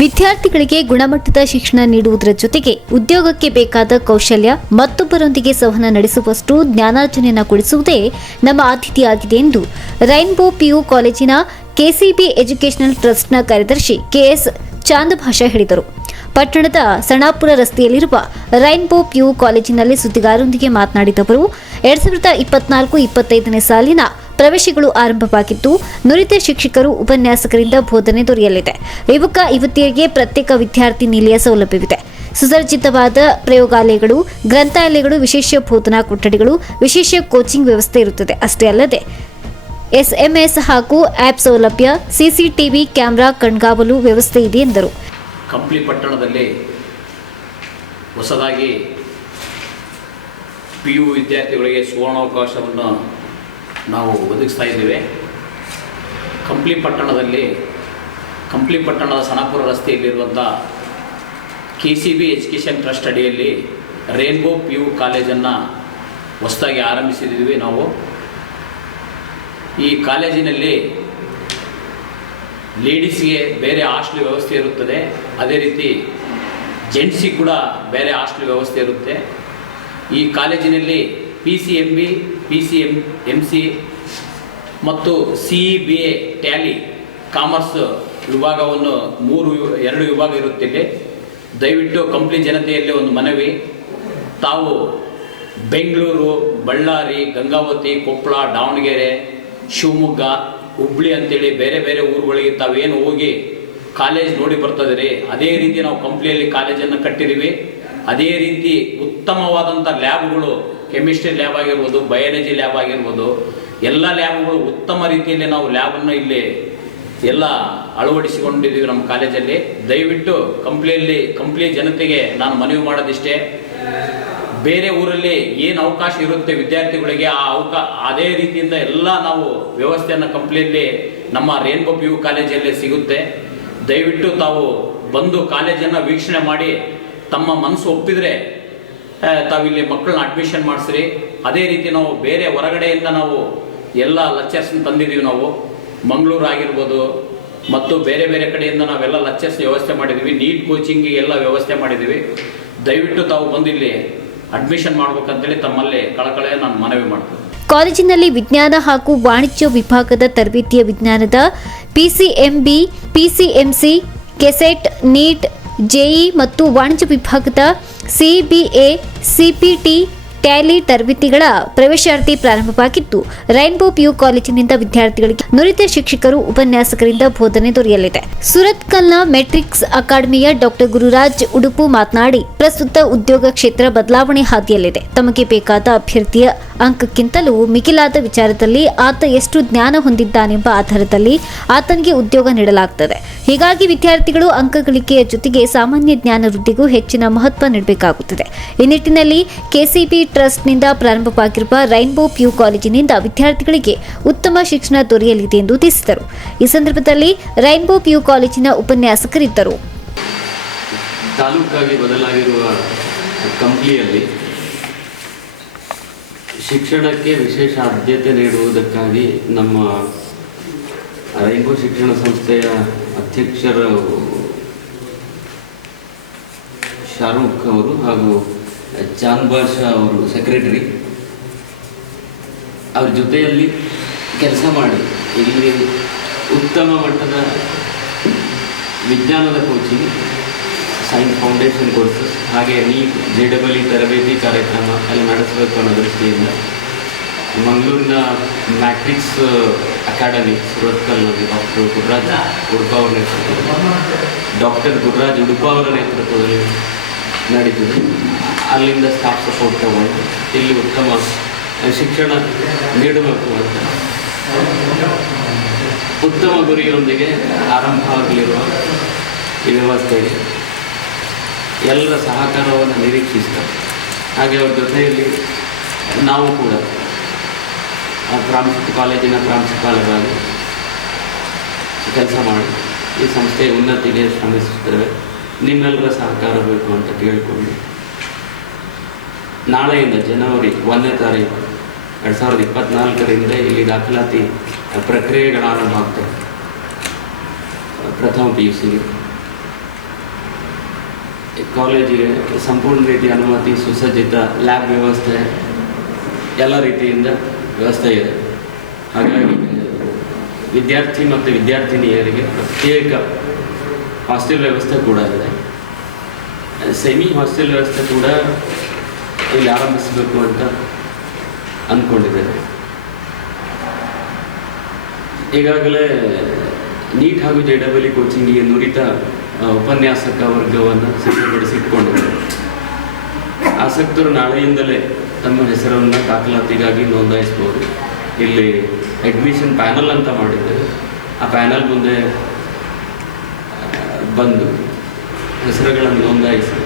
ವಿದ್ಯಾರ್ಥಿಗಳಿಗೆ ಗುಣಮಟ್ಟದ ಶಿಕ್ಷಣ ನೀಡುವುದರ ಜೊತೆಗೆ ಉದ್ಯೋಗಕ್ಕೆ ಬೇಕಾದ ಕೌಶಲ್ಯ ಮತ್ತೊಬ್ಬರೊಂದಿಗೆ ಸಂವಹನ ನಡೆಸುವಷ್ಟು ಜ್ಞಾನಾರ್ಜನೆಯನ್ನು ಕೊಡಿಸುವುದೇ ನಮ್ಮ ಆದ್ಯತೆಯಾಗಿದೆ ಎಂದು ರೈನ್ಬೋ ಪಿಯು ಕಾಲೇಜಿನ ಕೆಸಿಬಿ ಎಜುಕೇಷನಲ್ ಟ್ರಸ್ಟ್ನ ಕಾರ್ಯದರ್ಶಿ ಕೆಎಸ್ ಚಾಂದಭಾಷಾ ಹೇಳಿದರು. ಪಟ್ಟಣದ ಸಣಾಪುರ ರಸ್ತೆಯಲ್ಲಿರುವ ರೈನ್ಬೋ ಪಿಯು ಕಾಲೇಜಿನಲ್ಲಿ ಸುದ್ದಿಗಾರರೊಂದಿಗೆ ಮಾತನಾಡಿದ ಅವರು 2024-25ನೇ ಸಾಲಿನ ಪ್ರವೇಶಗಳು ಆರಂಭವಾಗಿದ್ದು ನುರಿತ ಶಿಕ್ಷಕರು ಉಪನ್ಯಾಸಕರಿಂದ ಬೋಧನೆ ದೊರೆಯಲಿದೆ. ಯುವಕ ಯುವತಿಯರಿಗೆ ಪ್ರತ್ಯೇಕ ವಿದ್ಯಾರ್ಥಿ ನಿಲಯ ಸೌಲಭ್ಯವಿದೆ. ಸುಸಜ್ಜಿತವಾದ ಪ್ರಯೋಗಾಲಯಗಳು, ಗ್ರಂಥಾಲಯಗಳು, ವಿಶೇಷ ಬೋಧನಾ ಕೊಠಡಿಗಳು, ವಿಶೇಷ ಕೋಚಿಂಗ್ ವ್ಯವಸ್ಥೆ ಇರುತ್ತದೆ. ಅಷ್ಟೇ ಅಲ್ಲದೆ ಎಸ್ಎಂಎಸ್ ಹಾಗೂ ಆ್ಯಪ್ ಸೌಲಭ್ಯ, ಸಿಸಿಟಿವಿ ಕ್ಯಾಮೆರಾ ಕಣ್ಗಾವಲು ವ್ಯವಸ್ಥೆ ಇದೆ ಎಂದರು. ಕಂಪ್ಲಿ ಪಟ್ಟಣದಲ್ಲಿ ಹೊಸದಾಗಿ PU ವಿದ್ಯಾರ್ಥಿಗಳಿಗೆ ಸುವರ್ಣಾವಕಾಶವನ್ನು ನಾವು ಒದಗಿಸ್ತಾ ಇದ್ದೇವೆ. ಕಂಪ್ಲಿ ಪಟ್ಟಣದ ಸಣಾಪುರ ರಸ್ತೆಯಲ್ಲಿರುವಂಥ KCB ಎಜುಕೇಷನ್ ಟ್ರಸ್ಟ್ ಅಡಿಯಲ್ಲಿ ರೈನ್ಬೋ PU ಕಾಲೇಜನ್ನು ಹೊಸದಾಗಿ ಆರಂಭಿಸಿದ್ದೀವಿ. ನಾವು ಈ ಕಾಲೇಜಿನಲ್ಲಿ ಲೇಡೀಸ್ಗೆ ಬೇರೆ ಹಾಸ್ಟೆಲ್ ವ್ಯವಸ್ಥೆ ಇರುತ್ತದೆ, ಅದೇ ರೀತಿ ಜೆಂಟ್ಸಿಗೆ ಕೂಡ ಬೇರೆ ಹಾಸ್ಟೆಲ್ ವ್ಯವಸ್ಥೆ ಇರುತ್ತೆ. ಈ ಕಾಲೇಜಿನಲ್ಲಿ PCMB, PCMC ಮತ್ತು CEBA ಟ್ಯಾಲಿ ಕಾಮರ್ಸ್ ವಿಭಾಗವನ್ನು ಎರಡು ವಿಭಾಗ ಇರುತ್ತಿದೆ. ದಯವಿಟ್ಟು ಕಂಪ್ಲಿ ಜನತೆಯಲ್ಲಿ ಒಂದು ಮನವಿ, ತಾವು ಬೆಂಗಳೂರು, ಬಳ್ಳಾರಿ, ಗಂಗಾವತಿ, ಕೊಪ್ಪಳ, ದಾವಣಗೆರೆ, ಶಿವಮೊಗ್ಗ, ಹುಬ್ಳಿ ಅಂತೇಳಿ ಬೇರೆ ಬೇರೆ ಊರುಗಳಿಗೆ ತಾವೇನು ಹೋಗಿ ಕಾಲೇಜ್ ನೋಡಿ ಬರ್ತದಿರಿ. ಅದೇ ರೀತಿ ನಾವು ಕಂಪ್ನಿಯಲ್ಲಿ ಕಾಲೇಜನ್ನು ಕಟ್ಟಿದ್ದೀವಿ. ಅದೇ ರೀತಿ ಉತ್ತಮವಾದಂಥ ಲ್ಯಾಬ್ಗಳು, ಕೆಮಿಸ್ಟ್ರಿ ಲ್ಯಾಬ್ ಆಗಿರ್ಬೋದು, ಬಯಾಲಜಿ ಲ್ಯಾಬ್ ಆಗಿರ್ಬೋದು, ಎಲ್ಲ ಲ್ಯಾಬ್ಗಳು ಉತ್ತಮ ರೀತಿಯಲ್ಲಿ ನಾವು ಲ್ಯಾಬನ್ನು ಇಲ್ಲಿ ಎಲ್ಲ ಅಳವಡಿಸಿಕೊಂಡಿದ್ದೀವಿ ನಮ್ಮ ಕಾಲೇಜಲ್ಲಿ. ದಯವಿಟ್ಟು ಕಂಪ್ಲಿ ಜನತೆಗೆ ನಾನು ಮನವಿ ಮಾಡೋದಿಷ್ಟೇ, ಬೇರೆ ಊರಲ್ಲಿ ಏನು ಅವಕಾಶ ಇರುತ್ತೆ ವಿದ್ಯಾರ್ಥಿಗಳಿಗೆ ಅದೇ ರೀತಿಯಿಂದ ಎಲ್ಲ ನಾವು ವ್ಯವಸ್ಥೆಯನ್ನು ಕಂಪ್ನಿಯಲ್ಲಿ ನಮ್ಮ ರೈನ್ಬೋ PU ಕಾಲೇಜಲ್ಲಿ ಸಿಗುತ್ತೆ. ದಯವಿಟ್ಟು ತಾವು ಬಂದು ಕಾಲೇಜನ್ನು ವೀಕ್ಷಣೆ ಮಾಡಿ ತಮ್ಮ ಮನಸ್ಸು ಒಪ್ಪಿದರೆ ತಾವಿಲ್ಲಿ ಮಕ್ಕಳನ್ನ ಅಡ್ಮಿಷನ್ ಮಾಡಿಸ್ರಿ. ಅದೇ ರೀತಿ ನಾವು ಬೇರೆ ಹೊರಗಡೆಯಿಂದ ನಾವು ಎಲ್ಲ ಲೆಕ್ಚರ್ಸ್ನ ತಂದಿದ್ದೀವಿ. ನಾವು ಮಂಗಳೂರು ಆಗಿರ್ಬೋದು ಮತ್ತು ಬೇರೆ ಬೇರೆ ಕಡೆಯಿಂದ ನಾವೆಲ್ಲ ಲೆಕ್ಚರ್ಸ್ ವ್ಯವಸ್ಥೆ ಮಾಡಿದ್ದೀವಿ. ನೀಟ್ ಕೋಚಿಂಗಿಗೆ ಎಲ್ಲ ವ್ಯವಸ್ಥೆ ಮಾಡಿದ್ದೀವಿ. ದಯವಿಟ್ಟು ತಾವು ಬಂದು ಇಲ್ಲಿ ಅಡ್ಮಿಷನ್ ಮಾಡ್ಬೇಕಂತೇಳಿ ತಮ್ಮಲ್ಲಿ ಕಳಕಳೆ ನಾನು ಮನವಿ ಮಾಡ್ತೀನಿ. ಕಾಲೇಜಿನಲ್ಲಿ ವಿಜ್ಞಾನ ಹಾಗೂ ವಾಣಿಜ್ಯ ವಿಭಾಗದ ತರಬೇತಿಯ ವಿಜ್ಞಾನದ PCMB, PCMC, KCET, NEET, JE ಮತ್ತು ವಾಣಿಜ್ಯ ವಿಭಾಗದ CBA, CPT, ಟ್ಯಾಲಿ ತರಬೇತಿಗಳ ಪ್ರವೇಶಾರ್ಥಿ ಪ್ರಾರಂಭವಾಗಿದ್ದು, ರೈನ್ಬೋ PU ಕಾಲೇಜಿನಿಂದ ವಿದ್ಯಾರ್ಥಿಗಳಿಗೆ ನುರಿತ ಶಿಕ್ಷಕರು ಉಪನ್ಯಾಸಕರಿಂದ ಬೋಧನೆ ದೊರೆಯಲಿದೆ. ಸುರತ್ಕಲ್ನ ಮೆಟ್ರಿಕ್ಸ್ ಅಕಾಡೆಮಿಯ ಡಾಕ್ಟರ್ ಗುರುರಾಜ್ ಉಡುಪು ಮಾತನಾಡಿ, ಪ್ರಸ್ತುತ ಉದ್ಯೋಗ ಕ್ಷೇತ್ರ ಬದಲಾವಣೆ ಹಾದಿಯಲ್ಲಿದೆ. ತಮಗೆ ಬೇಕಾದ ಅಭ್ಯರ್ಥಿಯ ಅಂಕಕ್ಕಿಂತಲೂ ಮಿಗಿಲಾದ ವಿಚಾರದಲ್ಲಿ ಆತ ಎಷ್ಟು ಜ್ಞಾನ ಹೊಂದಿದ್ದಾನೆಂಬ ಆಧಾರದಲ್ಲಿ ಆತನಿಗೆ ಉದ್ಯೋಗ ನೀಡಲಾಗುತ್ತದೆ. ಹೀಗಾಗಿ ವಿದ್ಯಾರ್ಥಿಗಳು ಅಂಕಗಳಿಕೆಯ ಜೊತೆಗೆ ಸಾಮಾನ್ಯ ಜ್ಞಾನ ವೃದ್ಧಿಗೂ ಹೆಚ್ಚಿನ ಮಹತ್ವ ನೀಡಬೇಕಾಗುತ್ತದೆ. ಈ ನಿಟ್ಟಿನಲ್ಲಿ KCB ಟ್ರಸ್ಟ್ನಿಂದ ಪ್ರಾರಂಭವಾಗಿರುವ ರೈನ್ಬೋ PU ಕಾಲೇಜಿನಿಂದ ವಿದ್ಯಾರ್ಥಿಗಳಿಗೆ ಉತ್ತಮ ಶಿಕ್ಷಣ ದೊರೆಯಲಿದೆ ಎಂದು ತಿಳಿಸಿದರು. ಈ ಸಂದರ್ಭದಲ್ಲಿ ರೈನ್ಬೋ PU ಕಾಲೇಜಿನ ಉಪನ್ಯಾಸಕರಿದ್ದರು. ತಾಲೂಕಾಗಿ ಬದಲಾಗಿರುವ ಕಂಪ್ನಿಯಲ್ಲಿ ಶಿಕ್ಷಣಕ್ಕೆ ವಿಶೇಷ ಆದ್ಯತೆ ನೀಡುವುದಕ್ಕಾಗಿ ನಮ್ಮ ರೈನ್ಬೋ ಶಿಕ್ಷಣ ಸಂಸ್ಥೆಯ ಅಧ್ಯಕ್ಷರು ಶಾರುಖ್ ಅವರು ಹಾಗೂ ಚಾಂದ್ಭಾಷಾ ಅವರು ಸೆಕ್ರೆಟರಿ, ಅವ್ರ ಜೊತೆಯಲ್ಲಿ ಕೆಲಸ ಮಾಡಿ ಇಲ್ಲಿ ಉತ್ತಮ ಮಟ್ಟದ ವಿಜ್ಞಾನದ ಕೋಚಿಂಗ್, ಸೈನ್ಸ್ ಫೌಂಡೇಶನ್ ಕೋರ್ಸಸ್ ಹಾಗೆ ನೀಟ್ JEE ತರಬೇತಿ ಕಾರ್ಯಕ್ರಮ ಅಲ್ಲಿ ನಡೆಸಬೇಕು ಅನ್ನೋ ದೃಷ್ಟಿಯಿಂದ ಮಂಗಳೂರಿನ ಮ್ಯಾಟ್ರಿಕ್ಸ್ ಅಕಾಡೆಮಿ ಸುರತ್ಕಲ್ನಲ್ಲಿ ಡಾಕ್ಟರ್ ಗುರುರಾಜ್ ಉಡುಪ ಅವರ ನೇತೃತ್ವದಲ್ಲಿ ನಡೀತಿದೆ. ಅಲ್ಲಿಂದ ಸ್ಟಾಫ್ ಸಪೋರ್ಟ್ ತಗೊಂಡು ಇಲ್ಲಿ ಉತ್ತಮ ಶಿಕ್ಷಣ ನೀಡಬೇಕು ಅಂತ ಉತ್ತಮ ಗುರಿಯೊಂದಿಗೆ ಆರಂಭವಾಗಲಿರುವ ಈ ವ್ಯವಸ್ಥೆಗೆ ಎಲ್ಲರ ಸಹಕಾರವನ್ನು ನಿರೀಕ್ಷಿಸ್ತಾರೆ. ಹಾಗೆ ಅವ್ರ ಜೊತೆಯಲ್ಲಿ ನಾವು ಕೂಡ ಕಾಲೇಜಿನ ಪ್ರಾಂಶುಪಾಲರಾಗಿ ಕೆಲಸ ಮಾಡಿ ಈ ಸಂಸ್ಥೆಯ ಉನ್ನತಿಗೆ ಶ್ರಮಿಸುತ್ತೇವೆ. ನಿಮ್ಮೆಲ್ಲರ ಸಹಕಾರ ಬೇಕು ಅಂತ ಕೇಳಿಕೊಂಡು ನಾಳೆಯಿಂದ ಜನವರಿ 1ನೇ ತಾರೀಕು 2024ರಿಂದ ಇಲ್ಲಿ ದಾಖಲಾತಿ ಪ್ರಕ್ರಿಯೆಗಳು ಆರಂಭ ಆಗ್ತವೆ. ಪ್ರಥಮ PUCಗೆ ಕಾಲೇಜಿಗೆ ಸಂಪೂರ್ಣ ರೀತಿಯ ಅನುಮತಿ, ಸುಸಜ್ಜಿತ ಲ್ಯಾಬ್ ವ್ಯವಸ್ಥೆ, ಎಲ್ಲ ರೀತಿಯಿಂದ ವ್ಯವಸ್ಥೆ ಇದೆ. ಹಾಗಾಗಿ ವಿದ್ಯಾರ್ಥಿ ಮತ್ತು ವಿದ್ಯಾರ್ಥಿನಿಯರಿಗೆ ಪ್ರತ್ಯೇಕ ಹಾಸ್ಟೆಲ್ ವ್ಯವಸ್ಥೆ ಕೂಡ ಇದೆ. ಸೆಮಿ ಹಾಸ್ಟೆಲ್ ವ್ಯವಸ್ಥೆ ಕೂಡ ಇಲ್ಲಿ ಆರಂಭಿಸಬೇಕು ಅಂತ ಅಂದ್ಕೊಂಡಿದ್ದೇನೆ. ಈಗಾಗಲೇ ನೀಟ್ ಹಾಗೂ JEE ಕೋಚಿಂಗಿಗೆ ನುರಿತ ಉಪನ್ಯಾಸಕ ವರ್ಗವನ್ನು ಸಿದ್ಧಪಡಿಸಿಟ್ಕೊಂಡಿದ್ದಾರೆ. ಆಸಕ್ತರು ನಾಳೆಯಿಂದಲೇ ತಮ್ಮ ಹೆಸರನ್ನು ದಾಖಲಾತಿಗಾಗಿ ನೋಂದಾಯಿಸ್ಬೋದು. ಇಲ್ಲಿ ಅಡ್ಮಿಷನ್ ಪ್ಯಾನಲ್ ಅಂತ ಮಾಡಿದ್ದಾರೆ. ಆ ಪ್ಯಾನಲ್ ಮುಂದೆ ಬಂದು ಹೆಸರುಗಳನ್ನು ನೋಂದಾಯಿಸಿ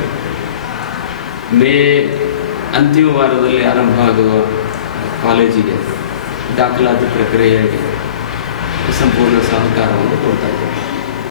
ಮೇ ಅಂತಿಮ ವಾರದಲ್ಲಿ ಆರಂಭ ಆಗುವ ಕಾಲೇಜಿಗೆ ದಾಖಲಾತಿ ಪ್ರಕ್ರಿಯೆಗೆ ಸಂಪೂರ್ಣ ಸಹಕಾರವನ್ನು ಕೊಡ್ತಾ ಇದ್ದೇವೆ.